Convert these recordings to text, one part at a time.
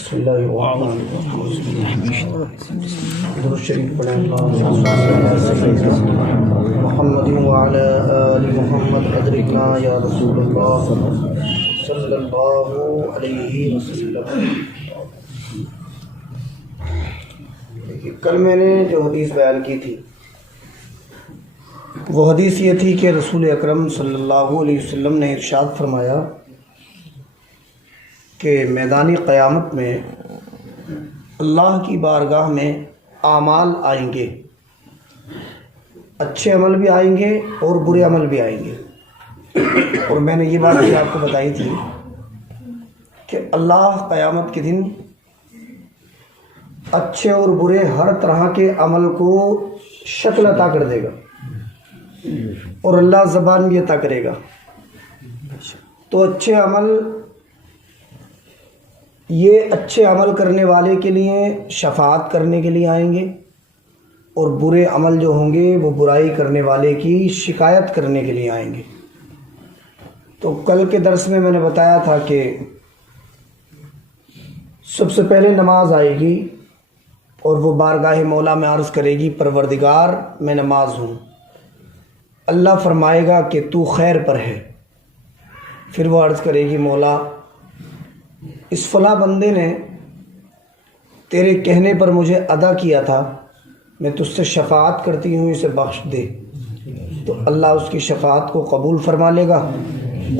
بسم اللہ الرحمن الرحیم درود شریف پڑھیں محمد وعلی آل محمد ادرکنا یا رسول اللہ صلی اللہ علیہ وسلم۔ کل میں نے جو حدیث بیان کی تھی وہ حدیث یہ تھی کہ رسول اکرم صلی اللہ علیہ وسلم نے ارشاد فرمایا کہ میدان قیامت میں اللہ کی بارگاہ میں اعمال آئیں گے، اچھے عمل بھی آئیں گے اور برے عمل بھی آئیں گے۔ اور میں نے یہ بات بھی آپ کو بتائی تھی کہ اللہ قیامت کے دن اچھے اور برے ہر طرح کے عمل کو شکل عطا کر دے گا اور اللہ زبان بھی عطا کرے گا۔ تو اچھے عمل، یہ اچھے عمل کرنے والے کے لیے شفاعت کرنے کے لیے آئیں گے، اور برے عمل جو ہوں گے وہ برائی کرنے والے کی شکایت کرنے کے لیے آئیں گے۔ تو کل کے درس میں نے بتایا تھا کہ سب سے پہلے نماز آئے گی اور وہ بارگاہ مولا میں عرض کرے گی پروردگار میں نماز ہوں۔ اللہ فرمائے گا کہ تو خیر پر ہے۔ پھر وہ عرض کرے گی مولا اس فلاں بندے نے تیرے کہنے پر مجھے ادا کیا تھا، میں تجھ سے شفاعت کرتی ہوں، اسے بخش دے۔ تو اللہ اس کی شفاعت کو قبول فرما لے گا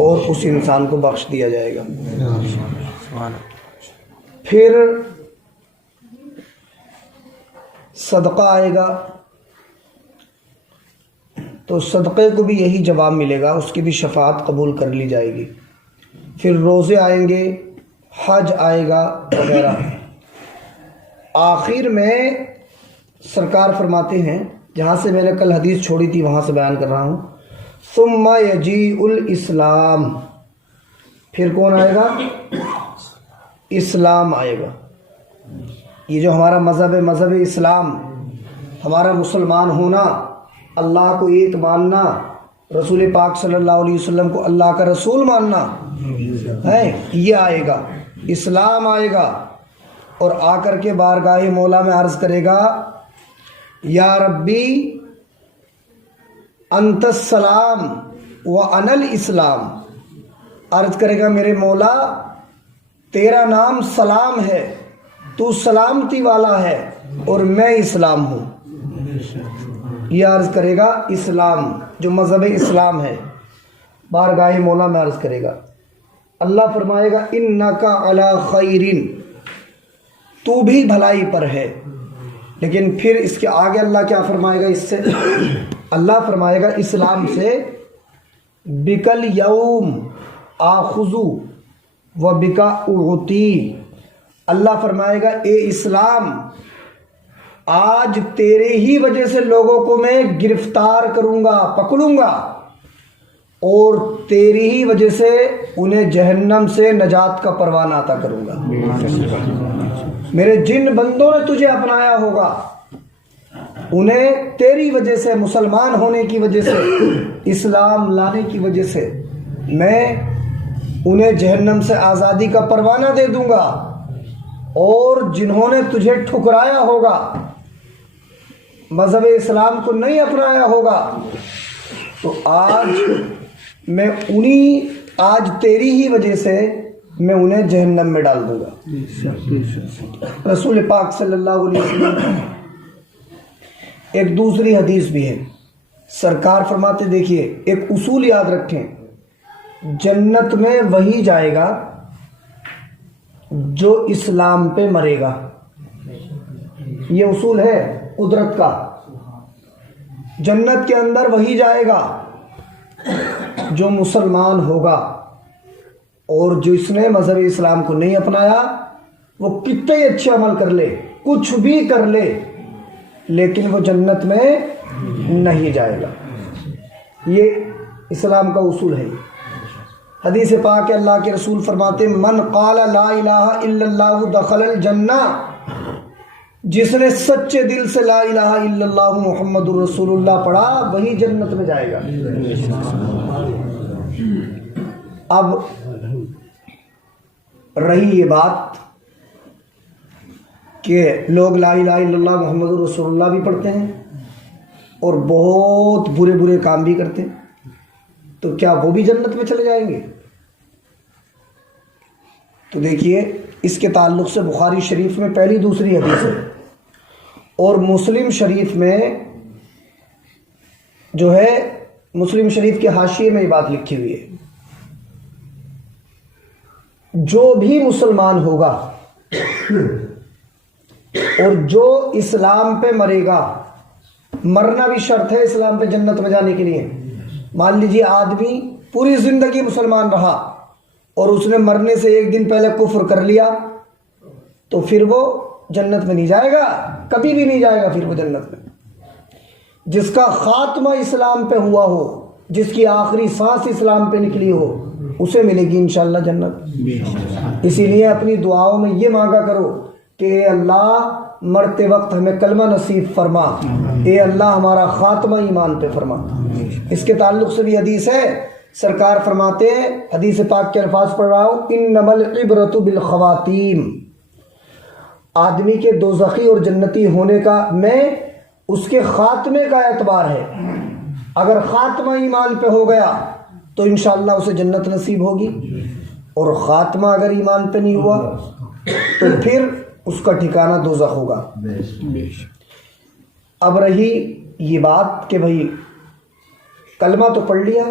اور اس انسان کو بخش دیا جائے گا۔ پھر صدقہ آئے گا تو صدقے کو بھی یہی جواب ملے گا، اس کی بھی شفاعت قبول کر لی جائے گی۔ پھر روزے آئیں گے، حج آئے گا وغیرہ۔ آخر میں سرکار فرماتے ہیں، جہاں سے میں نے کل حدیث چھوڑی تھی وہاں سے بیان کر رہا ہوں، ثم یجیء الاسلام۔ پھر کون آئے گا؟ اسلام آئے گا۔ یہ جو ہمارا مذہب ہے، مذہب اسلام، ہمارا مسلمان ہونا، اللہ کو ایک ماننا، رسول پاک صلی اللہ علیہ وسلم کو اللہ کا رسول ماننا ہے، یہ آئے گا، اسلام آئے گا۔ اور آ کر کے بارگاہ مولا میں عرض کرے گا یا ربی انت السلام وانا الاسلام۔ عرض کرے گا میرے مولا تیرا نام سلام ہے، تو سلامتی والا ہے اور میں اسلام ہوں۔ یہ عرض کرے گا اسلام، جو مذہب اسلام ہے، بارگاہ مولا میں عرض کرے گا۔ اللہ فرمائے گا انکا علی خیرن، تو بھی بھلائی پر ہے۔ لیکن پھر اس کے آگے اللہ کیا فرمائے گا؟ اس سے اللہ فرمائے گا اسلام سے بکل یوم آخذ و بکا اعطی۔ اللہ فرمائے گا اے اسلام، آج تیرے ہی وجہ سے لوگوں کو میں گرفتار کروں گا، پکڑوں گا، اور تیری ہی وجہ سے انہیں جہنم سے نجات کا پروانہ عطا کروں گا۔ میرے جن بندوں نے تجھے اپنایا ہوگا انہیں تیری وجہ سے، مسلمان ہونے کی وجہ سے، اسلام لانے کی وجہ سے میں انہیں جہنم سے آزادی کا پروانہ دے دوں گا، اور جنہوں نے تجھے ٹھکرایا ہوگا، مذہب اسلام کو نہیں اپنایا ہوگا، تو آج میں آج تیری ہی وجہ سے میں انہیں جہنم میں ڈال دوں گا۔ رسول پاک صلی اللہ علیہ وسلم ایک دوسری حدیث بھی ہے، سرکار فرماتے، دیکھیے ایک اصول یاد رکھیں، جنت میں وہی جائے گا جو اسلام پہ مرے گا۔ یہ اصول ہے قدرت کا، جنت کے اندر وہی جائے گا جو مسلمان ہوگا، اور جس نے مذہب اسلام کو نہیں اپنایا وہ کتنے اچھے عمل کر لے، کچھ بھی کر لے، لیکن وہ جنت میں نہیں جائے گا۔ یہ اسلام کا اصول ہے۔ حدیث پاک اللہ کے رسول فرماتے من قال لا الہ الا اللہ دخل الجنہ، جس نے سچے دل سے لا الہ الا اللہ محمد الرسول اللہ پڑھا وہی جنت میں جائے گا۔ اب رہی یہ بات کہ لوگ لا الہ الا اللہ محمد رسول اللہ بھی پڑھتے ہیں اور بہت برے برے کام بھی کرتے ہیں، تو کیا وہ بھی جنت میں چلے جائیں گے؟ تو دیکھیے اس کے تعلق سے بخاری شریف میں پہلی دوسری حدیث ہے، اور مسلم شریف میں جو ہے، مسلم شریف کے حاشیے میں یہ بات لکھی ہوئی ہے، جو بھی مسلمان ہوگا اور جو اسلام پہ مرے گا، مرنا بھی شرط ہے اسلام پہ جنت میں جانے کے لیے۔ مان لیجیے آدمی پوری زندگی مسلمان رہا اور اس نے مرنے سے ایک دن پہلے کفر کر لیا، تو پھر وہ جنت میں نہیں جائے گا، کبھی بھی نہیں جائے گا پھر وہ جنت میں۔ جس کا خاتمہ اسلام پہ ہوا ہو، جس کی آخری سانس اسلام پہ نکلی ہو، اسے ملے گی انشاءاللہ جنت۔ اسی لیے اپنی دعاؤں میں یہ مانگا کرو کہ اے اللہ مرتے وقت ہمیں کلمہ نصیب فرما، اے اللہ ہمارا خاتمہ ایمان پہ فرما۔ اس کے تعلق سے بھی حدیث ہے، سرکار فرماتے ہیں، حدیث پاک کے الفاظ پڑھ رہا ہوں، انما العبرۃ بالخواتیم، آدمی کے دوزخی اور جنتی ہونے کا میں اس کے خاتمے کا اعتبار ہے۔ اگر خاتمہ ایمان پہ ہو گیا تو انشاءاللہ اسے جنت نصیب ہوگی، اور خاتمہ اگر ایمان پہ نہیں ہوا تو پھر اس کا ٹھکانہ دوزخ ہوگا۔ اب رہی یہ بات کہ بھائی کلمہ تو پڑھ لیا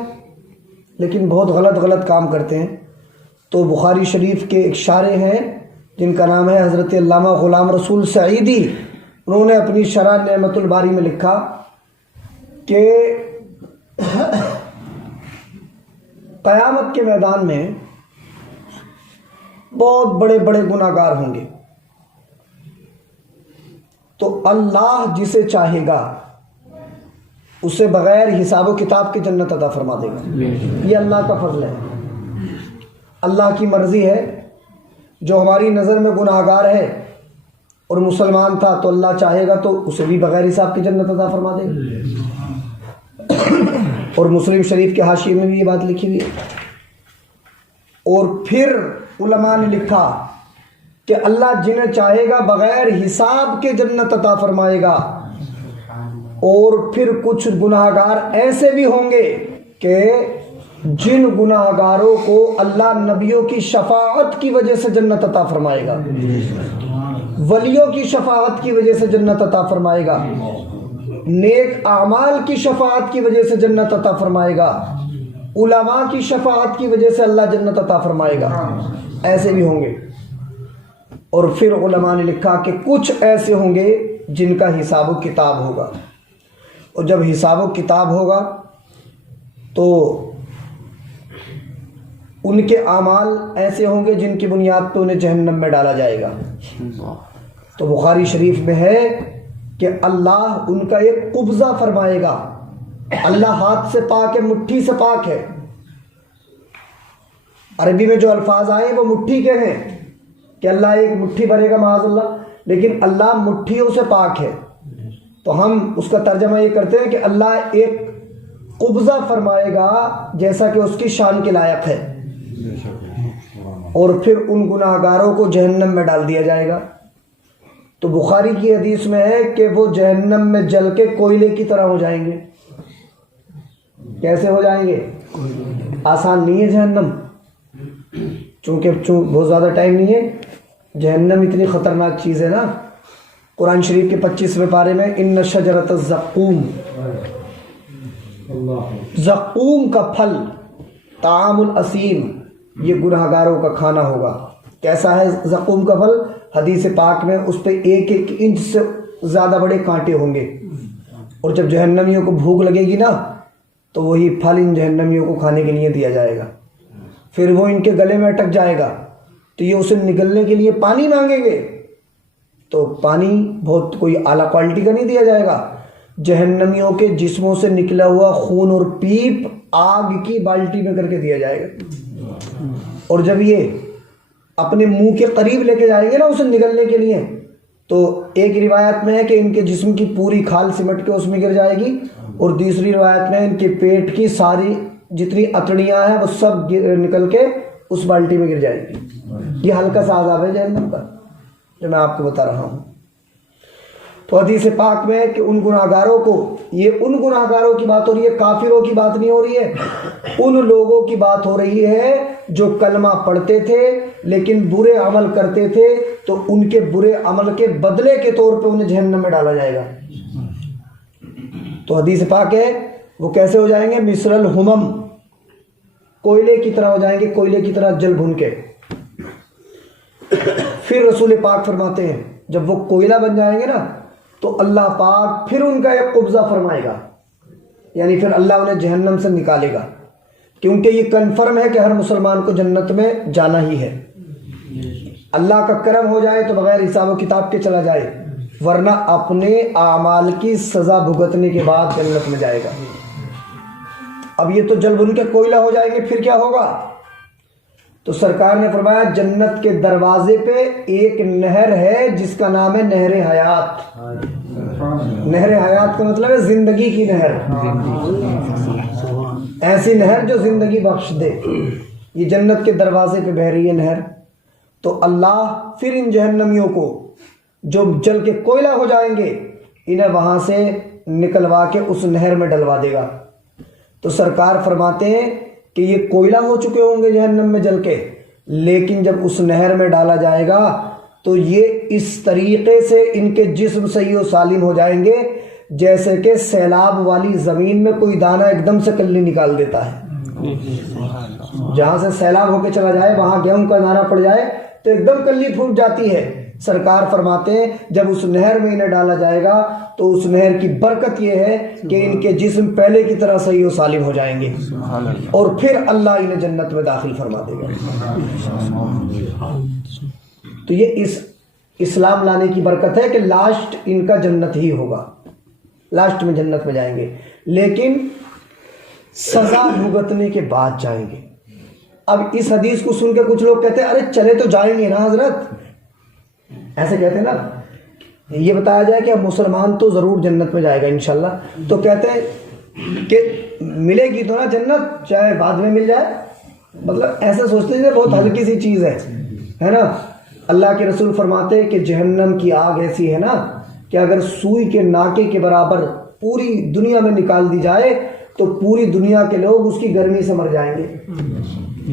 لیکن بہت غلط کام کرتے ہیں، تو بخاری شریف کے ایک شارح ہیں جن کا نام ہے حضرت علامہ غلام رسول سعیدی، انہوں نے اپنی شرح نعمت الباری میں لکھا کہ قیامت کے میدان میں بہت بڑے بڑے گناہ گار ہوں گے، تو اللہ جسے چاہے گا اسے بغیر حساب و کتاب کی جنت عطا فرما دے گا۔ یہ اللہ کا فضل ہے، اللہ کی مرضی ہے۔ جو ہماری نظر میں گناہ گار ہے اور مسلمان تھا تو اللہ چاہے گا تو اسے بھی بغیر حساب کی جنت عطا فرما دے گا۔ اور مسلم شریف کے حاشیے میں بھی یہ بات لکھی ہوئی ہے۔ اور پھر علماء نے لکھا کہ اللہ جنہیں چاہے گا بغیر حساب کے جنت عطا فرمائے گا، اور پھر کچھ گناہ گار ایسے بھی ہوں گے کہ جن گناہ گاروں کو اللہ نبیوں کی شفاعت کی وجہ سے جنت عطا فرمائے گا، ولیوں کی شفاعت کی وجہ سے جنت عطا فرمائے گا، نیک اعمال کی شفاعت کی وجہ سے جنت عطا فرمائے گا، علماء کی شفاعت کی وجہ سے اللہ جنت عطا فرمائے گا، ایسے بھی ہوں گے۔ اور پھر علماء نے لکھا کہ کچھ ایسے ہوں گے جن کا حساب و کتاب ہوگا، اور جب حساب و کتاب ہوگا تو ان کے اعمال ایسے ہوں گے جن کی بنیاد پہ انہیں جہنم میں ڈالا جائے گا۔ تو بخاری شریف میں ہے کہ اللہ ان کا ایک قبضہ فرمائے گا، اللہ ہاتھ سے پاک ہے، مٹھی سے پاک ہے۔ عربی میں جو الفاظ آئے وہ مٹھی کے ہیں کہ اللہ ایک مٹھی بھرے گا معاذ اللہ، لیکن اللہ مٹھیوں سے پاک ہے، تو ہم اس کا ترجمہ یہ کرتے ہیں کہ اللہ ایک قبضہ فرمائے گا جیسا کہ اس کی شان کے لائق ہے، اور پھر ان گناہ گاروں کو جہنم میں ڈال دیا جائے گا۔ تو بخاری کی حدیث میں ہے کہ وہ جہنم میں جل کے کوئلے کی طرح ہو جائیں گے۔ کیسے ہو جائیں گے؟ آسان نہیں ہے جہنم، چونکہ بہت زیادہ ٹائم نہیں ہے۔ جہنم اتنی خطرناک چیز ہے نا، قرآن شریف کے 25ویں پارے میں ان شجرۃ الزقوم، زقوم کا پھل طعام الاسیم، یہ گناہ گاروں کا کھانا ہوگا۔ کیسا ہے زقوم کا پھل؟ حدیث پاک میں اس پہ 1 انچ سے زیادہ بڑے کانٹے ہوں گے، اور جب جہنمیوں کو بھوک لگے گی نا تو وہی پھل ان جہنمیوں کو کھانے کے لیے دیا جائے گا، پھر وہ ان کے گلے میں اٹک جائے گا تو یہ اسے نگلنے کے لیے پانی مانگیں گے، تو پانی بہت کوئی اعلیٰ کوالٹی کا نہیں دیا جائے گا، جہنمیوں کے جسموں سے نکلا ہوا خون اور پیپ آگ کی بالٹی میں کر کے دیا جائے گا، اور جب یہ اپنے منہ کے قریب لے کے جائیں گے نا اسے نگلنے کے لیے، تو ایک روایت میں ہے کہ ان کے جسم کی پوری کھال سمٹ کے اس میں گر جائے گی، اور دوسری روایت میں ان کے پیٹ کی ساری جتنی اتڑیاں ہیں وہ سب نکل کے اس بالٹی میں گر جائے گی۔ یہ ہلکا سا عذاب ہے جہنم کا جو میں آپ کو بتا رہا ہوں۔ تو حدیث پاک میں ہے کہ ان گناہگاروں کو، یہ ان گناہگاروں کی بات ہو رہی ہے، کافروں کی بات نہیں ہو رہی ہے، ان لوگوں کی بات ہو رہی ہے جو کلمہ پڑھتے تھے لیکن برے عمل کرتے تھے، تو ان کے برے عمل کے بدلے کے طور پہ انہیں جہنم میں ڈالا جائے گا۔ تو حدیث پاک ہے وہ کیسے ہو جائیں گے؟ مثل الحمم، کوئلے کی طرح ہو جائیں گے، کوئلے کی طرح جل بھن کے۔ پھر رسول پاک فرماتے ہیں جب وہ کوئلہ بن جائیں گے نا تو اللہ پاک پھر ان کا ایک قبضہ فرمائے گا، یعنی پھر اللہ انہیں جہنم سے نکالے گا، کیونکہ یہ کنفرم ہے کہ ہر مسلمان کو جنت میں جانا ہی ہے۔ اللہ کا کرم ہو جائے تو بغیر حساب و کتاب کے چلا جائے، ورنہ اپنے اعمال کی سزا بھگتنے کے بعد جنت میں جائے گا۔ اب یہ تو جل بن کے کوئلہ ہو جائیں گے، پھر کیا ہوگا؟ تو سرکار نے فرمایا جنت کے دروازے پہ ایک نہر ہے جس کا نام ہے نہر حیات۔ نہر حیات کا مطلب ہے زندگی کی نہر، ایسی نہر جو زندگی بخش دے، یہ جنت کے دروازے پہ بہہ رہی ہے نہر۔ تو اللہ پھر ان جہنمیوں کو جو جل کے کوئلہ ہو جائیں گے انہیں وہاں سے نکلوا کے اس نہر میں ڈلوا دے گا۔ تو سرکار فرماتے ہیں کہ یہ کوئلہ ہو چکے ہوں گے جہنم میں جل کے، لیکن جب اس نہر میں ڈالا جائے گا تو یہ اس طریقے سے ان کے جسم صحیح و سالم ہو جائیں گے جیسے کہ سیلاب والی زمین میں کوئی دانہ ایک دم سے کلی نکال دیتا ہے۔ جہاں سے سیلاب ہو کے چلا جائے وہاں گیہوں کا دانہ پڑ جائے تو ایک دم کلی پھوٹ جاتی ہے۔ سرکار فرماتے ہیں جب اس نہر میں انہیں ڈالا جائے گا تو اس نہر کی برکت یہ ہے کہ ان کے جسم پہلے کی طرح صحیح و سالم ہو جائیں گے، اور پھر اللہ انہیں جنت میں داخل فرما دے گا۔ تو یہ اس اسلام لانے کی برکت ہے کہ لاسٹ ان کا جنت ہی ہوگا، لاسٹ میں جنت میں جائیں گے، لیکن سزا بھگتنے کے بعد جائیں گے۔ اب اس حدیث کو سن کے کچھ لوگ کہتے ہیں ارے چلے تو جائیں گے نا حضرت، ایسے کہتے ہیں نا، یہ بتایا جائے کہ اب مسلمان تو ضرور جنت میں جائے گا انشاءاللہ، تو کہتے ہیں کہ ملے گی تو نا جنت، چاہے بعد میں مل جائے، مطلب ایسے سوچتے ہیں بہت ہلکی سی چیز ہے نا۔ اللہ کے رسول فرماتے ہیں کہ جہنم کی آگ ایسی ہے نا کہ اگر سوئی کے ناکے کے برابر پوری دنیا میں نکال دی جائے تو پوری دنیا کے لوگ اس کی گرمی سے مر جائیں گے،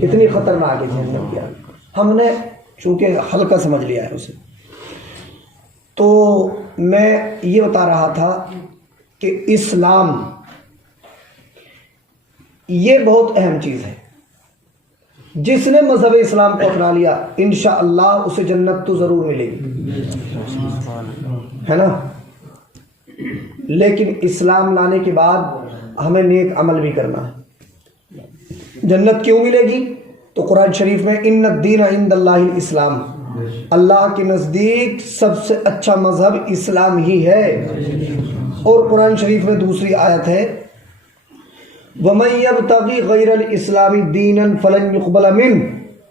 اتنی خطرناک ہے جہنم کی آگ۔ ہم نے چونکہ ہلکا سمجھ لیا ہے اسے۔ تو میں یہ بتا رہا تھا کہ اسلام یہ بہت اہم چیز ہے، جس نے مذہب اسلام کو اپنا لیا انشاءاللہ اسے جنت تو ضرور ملے گی، ہے نا۔ لیکن اسلام لانے کے بعد ہمیں نیک عمل بھی کرنا ہے۔ جنت کیوں ملے گی؟ تو قرآن شریف میں ان الدین عند اللہ الاسلام، اللہ کے نزدیک سب سے اچھا مذہب اسلام ہی ہے۔ اور قرآن شریف میں دوسری آیت ہے وَمَن يَبْتَغِ غَيْرَ الْإِسْلَامِ دِينًا فَلَن يُقْبَلَ مِنْهُ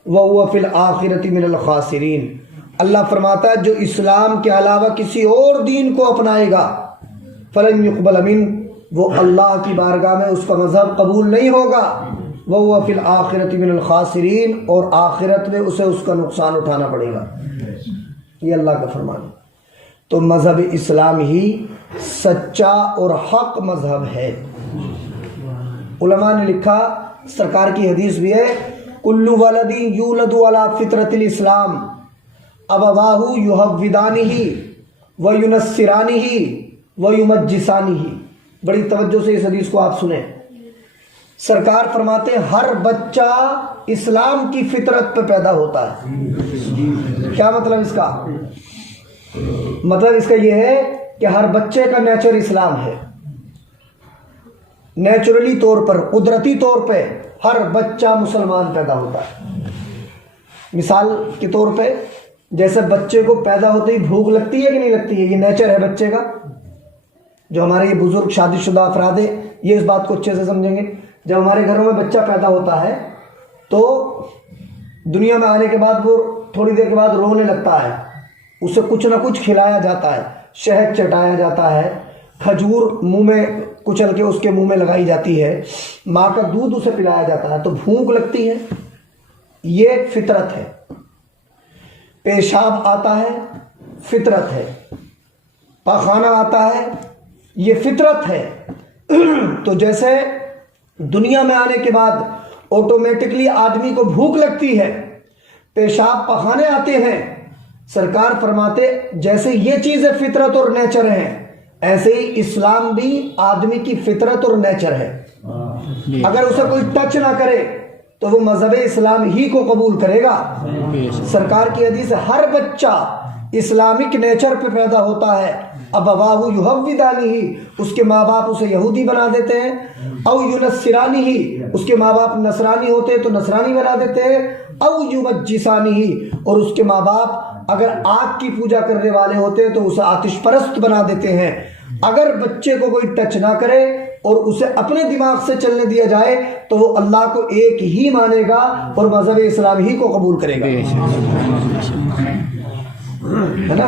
وَهُوَ فِي الْآخِرَةِ مِنَ الْخَاسِرِينَ۔ اللہ فرماتا ہے جو اسلام کے علاوہ کسی اور دین کو اپنائے گا فَلَن يُقْبَلَ مِنْهُ، وہ اللہ کی بارگاہ میں اس کا مذہب قبول نہیں ہوگا، وَهُوَ فِي الْآخِرَةِ مِنَ الْخَاسِرِينَ، اور آخرت میں اسے اس کا نقصان اٹھانا پڑے گا۔ یہ اللہ کا فرمان ہے۔ تو مذہب اسلام ہی سچا اور حق مذہب ہے۔ علماء نے لکھا، سرکار کی حدیث بھی ہے کل ولد یولد علی فطرت الاسلام ابواہ یحودانہ وینصرانہ ویمجسانہ۔ بڑی توجہ سے اس حدیث کو آپ سنیں۔ سرکار فرماتے ہیں ہر بچہ اسلام کی فطرت پہ پیدا ہوتا ہے۔ کیا مطلب اس کا؟ مطلب اس کا یہ ہے کہ ہر بچے کا نیچر اسلام ہے، نیچرلی طور پر، قدرتی طور پہ ہر بچہ مسلمان پیدا ہوتا ہے۔ مثال کے طور پہ جیسے بچے کو پیدا ہوتے ہی بھوک لگتی ہے کہ نہیں لگتی ہے، یہ نیچر ہے بچے کا۔ جو ہمارے یہ بزرگ شادی شدہ افراد ہیں یہ اس بات کو اچھے سے سمجھیں گے، جب ہمارے گھروں میں بچہ پیدا ہوتا ہے تو دنیا میں آنے کے بعد وہ تھوڑی دیر کے بعد رونے لگتا ہے، اسے کچھ نہ کچھ کھلایا جاتا ہے، شہد چٹایا جاتا ہے، کھجور منہ میں کچل کے اس کے منہ میں لگائی جاتی ہے، ماں کا دودھ اسے پلایا جاتا ہے، تو بھوک لگتی ہے، یہ فطرت ہے۔ پیشاب آتا ہے، فطرت ہے۔ پاخانہ آتا ہے، یہ فطرت ہے۔ تو جیسے دنیا میں آنے کے بعد آٹومیٹکلی آدمی کو بھوک لگتی ہے، پیشاب پخانے آتے ہیں، سرکار فرماتے جیسے یہ چیزیں فطرت اور نیچر ہیں، ایسے ہی اسلام بھی آدمی کی فطرت اور نیچر ہے۔ اگر اسے کوئی ٹچ نہ کرے تو وہ مذہب اسلام ہی کو قبول کرے گا۔ سرکار کی حدیث ہے، ہر بچہ اسلامک نیچر پہ پیدا ہوتا ہے، ابواہ یحودانہ، اس کے ماں باپ اسے یہودی بنا دیتے ہیں، او ینصرانہ، اس کے ماں باپ نصرانی ہوتے ہیں تو نصرانی بنا دیتے ہیں، او یمجسانہ، اور اس کے ماں باپ اگر آگ کی پوجا کرنے والے ہوتے ہیں تو اسے آتش پرست بنا دیتے ہیں۔ اگر بچے کو کوئی ٹچ نہ کرے اور اسے اپنے دماغ سے چلنے دیا جائے تو وہ اللہ کو ایک ہی مانے گا اور مذہب اسلام ہی کو قبول کرے گا، ہے نا۔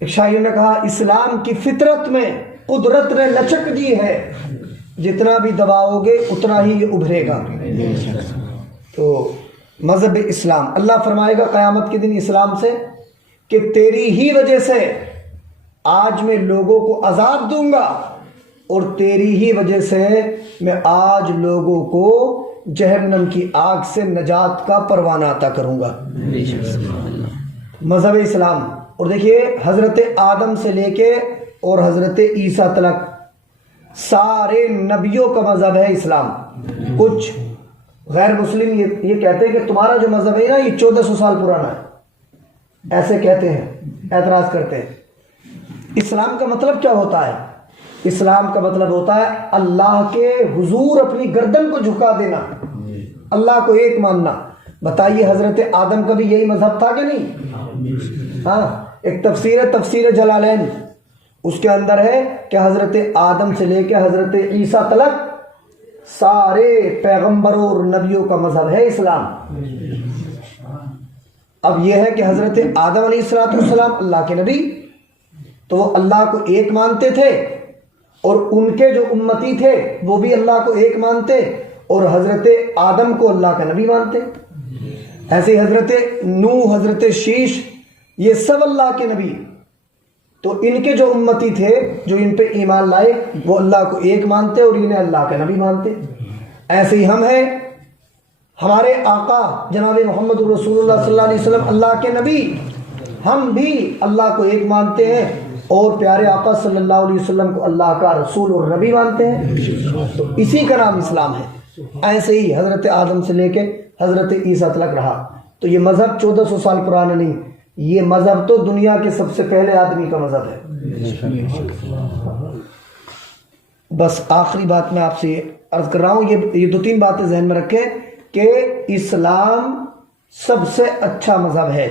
ایک شاعر نے کہا اسلام کی فطرت میں قدرت نے لچک دی ہے، جتنا بھی دباؤ گے اتنا ہی یہ ابھرے گا۔ تو مذہب اسلام، اللہ فرمائے گا قیامت کے دن اسلام سے کہ تیری ہی وجہ سے آج میں لوگوں کو عذاب دوں گا اور تیری ہی وجہ سے میں آج لوگوں کو جہنم کی آگ سے نجات کا پروانہ عطا کروں گا۔ مذہب اسلام، اور دیکھیے حضرت آدم سے لے کے اور حضرت عیسیٰ تک سارے نبیوں کا مذہب ہے اسلام۔ کچھ غیر مسلم یہ کہتے ہیں کہ تمہارا جو مذہب ہے نا یہ 1400 سال پرانا ہے، ایسے کہتے ہیں، اعتراض کرتے ہیں۔ اسلام کا مطلب کیا ہوتا ہے؟ اسلام کا مطلب ہوتا ہے اللہ کے حضور اپنی گردن کو جھکا دینا، اللہ کو ایک ماننا۔ بتائیے حضرت آدم کا بھی یہی مذہب تھا کہ نہیں؟ ہاں، ایک تفسیر ہے تفسیر جلالین، اس کے اندر ہے کہ حضرت آدم سے لے کے حضرت عیسیٰ تک سارے پیغمبروں اور نبیوں کا مذہب ہے اسلام۔ اب یہ ہے کہ حضرت آدم علیہ السلام اللہ کے نبی، تو وہ اللہ کو ایک مانتے تھے اور ان کے جو امتی تھے وہ بھی اللہ کو ایک مانتے اور حضرت آدم کو اللہ کا نبی مانتے۔ ایسے ہی حضرت نوح، حضرت شیش، یہ سب اللہ کے نبی، تو ان کے جو امتی تھے جو ان پہ ایمان لائے وہ اللہ کو ایک مانتے اور انہیں اللہ کا نبی مانتے۔ ایسے ہی ہم ہیں، ہمارے آقا جناب محمد رسول اللہ صلی اللہ علیہ وسلم اللہ کے نبی، ہم بھی اللہ کو ایک مانتے ہیں اور پیارے آقا صلی اللہ علیہ وسلم کو اللہ کا رسول اور نبی مانتے ہیں، تو اسی کا نام اسلام ہے۔ ایسے ہی حضرت آدم سے لے کے حضرت عیسیٰ تک رہا۔ تو یہ مذہب 1400 سال پرانا نہیں، یہ مذہب تو دنیا کے سب سے پہلے آدمی کا مذہب ہے۔ بس آخری بات میں آپ سے عرض کر رہا ہوں، یہ 2-3 باتیں ذہن میں رکھیں کہ اسلام سب سے اچھا مذہب ہے،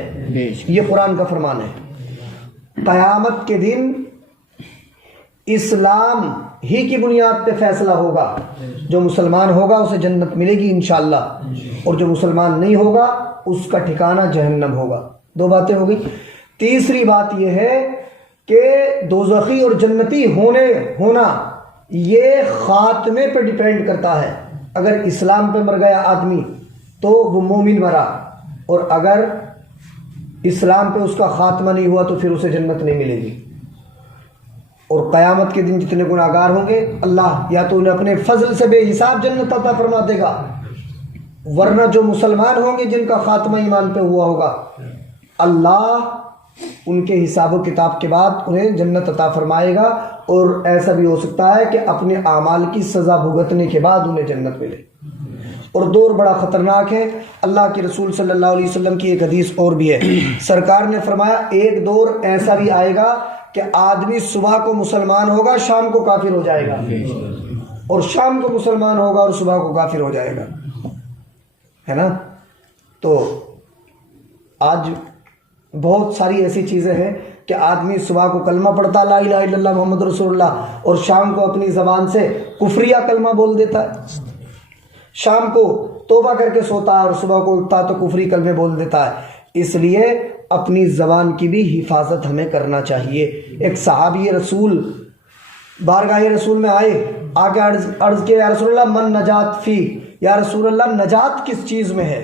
یہ قرآن کا فرمان ہے۔ قیامت کے دن اسلام ہی کی بنیاد پہ فیصلہ ہوگا، جو مسلمان ہوگا اسے جنت ملے گی انشاءاللہ، اور جو مسلمان نہیں ہوگا اس کا ٹھکانہ جہنم ہوگا۔ 2 باتیں ہو گئی۔ تیسری بات یہ ہے کہ دوزخی اور جنتی ہونا یہ خاتمے پہ ڈیپینڈ کرتا ہے۔ اگر اسلام پہ مر گیا آدمی تو وہ مومن مرا، اور اگر اسلام پہ اس کا خاتمہ نہیں ہوا تو پھر اسے جنت نہیں ملے گی۔ اور قیامت کے دن جتنے گناہگار ہوں گے اللہ یا تو انہیں اپنے فضل سے بے حساب جنت عطا فرما دے گا، ورنہ جو مسلمان ہوں گے جن کا خاتمہ ایمان پہ ہوا ہوگا اللہ ان کے حساب و کتاب کے بعد انہیں جنت عطا فرمائے گا، اور ایسا بھی ہو سکتا ہے کہ اپنے اعمال کی سزا بھگتنے کے بعد انہیں جنت ملے۔ اور دور بڑا خطرناک ہے، اللہ کے رسول صلی اللہ علیہ وسلم کی ایک حدیث اور بھی ہے، سرکار نے فرمایا ایک دور ایسا بھی آئے گا کہ آدمی صبح کو مسلمان ہوگا شام کو کافر ہو جائے گا، اور شام کو مسلمان ہوگا اور صبح کو کافر ہو جائے گا، ہے نا۔ تو آج بہت ساری ایسی چیزیں ہیں کہ آدمی صبح کو کلمہ پڑھتا لا الہ الا اللہ محمد رسول اللہ، اور شام کو اپنی زبان سے کفریہ کلمہ بول دیتا ہے، شام کو توبہ کر کے سوتا ہے اور صبح کو اٹھتا تو کفری کلمے بول دیتا ہے۔ اس لیے اپنی زبان کی بھی حفاظت ہمیں کرنا چاہیے۔ ایک صحابی رسول بارگاہ رسول میں آئے، آگے عرض کیا یا رسول اللہ من نجات فی، یا رسول اللہ نجات کس چیز میں ہے،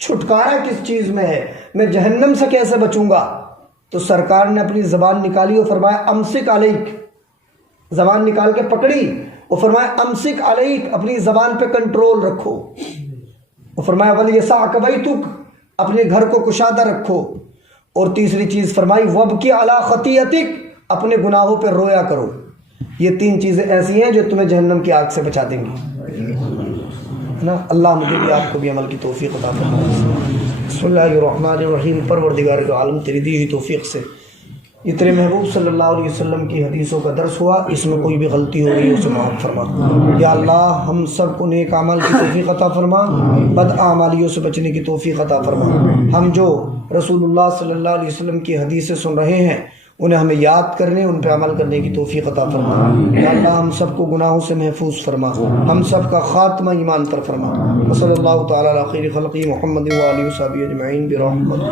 چھٹکارا کس چیز میں ہے، میں جہنم سے کیسے بچوں گا؟ تو سرکار نے اپنی زبان نکالی اور فرمایا امسک علیک، زبان نکال کے پکڑی اور فرمایا امسک علیک، اپنی زبان پہ کنٹرول رکھو، اور فرمایا ولیسعک بیتک، اپنے گھر کو کشادہ رکھو، اور تیسری چیز فرمائی وابکی علی خطیئتک، اپنے گناہوں پہ رویا کرو۔ یہ تین چیزیں ایسی ہیں جو تمہیں جہنم کی آگ سے بچا دیں گی نا۔ اللہ مجھے بھی آپ کو بھی عمل کی توفیق عطا فرمائے۔ بسم اللہ الرحمن الرحیم۔ پروردگار عالم تیری دی ہوئی توفیق سے یہ تیرے محبوب صلی اللہ علیہ وسلم کی حدیثوں کا درس ہوا، اس میں کوئی بھی غلطی ہو گئی اسے معاف فرما۔ یا اللہ ہم سب کو نیک اعمال کی توفیق عطا فرما، بد اعمالیوں سے بچنے کی توفیق عطا فرما۔ ہم جو رسول اللہ صلی اللہ علیہ وسلم کی حدیثیں سن رہے ہیں انہیں ہمیں یاد کرنے، ان پہ عمل کرنے کی توفیق عطا فرما۔ یا اللہ ہم سب کو گناہوں سے محفوظ فرما، ہم سب کا خاتمہ ایمان پر فرما۔ صلی اللہ تعالی علی خیر خلقہ محمد و آلہ و صحبہ اجمعین برحمتک۔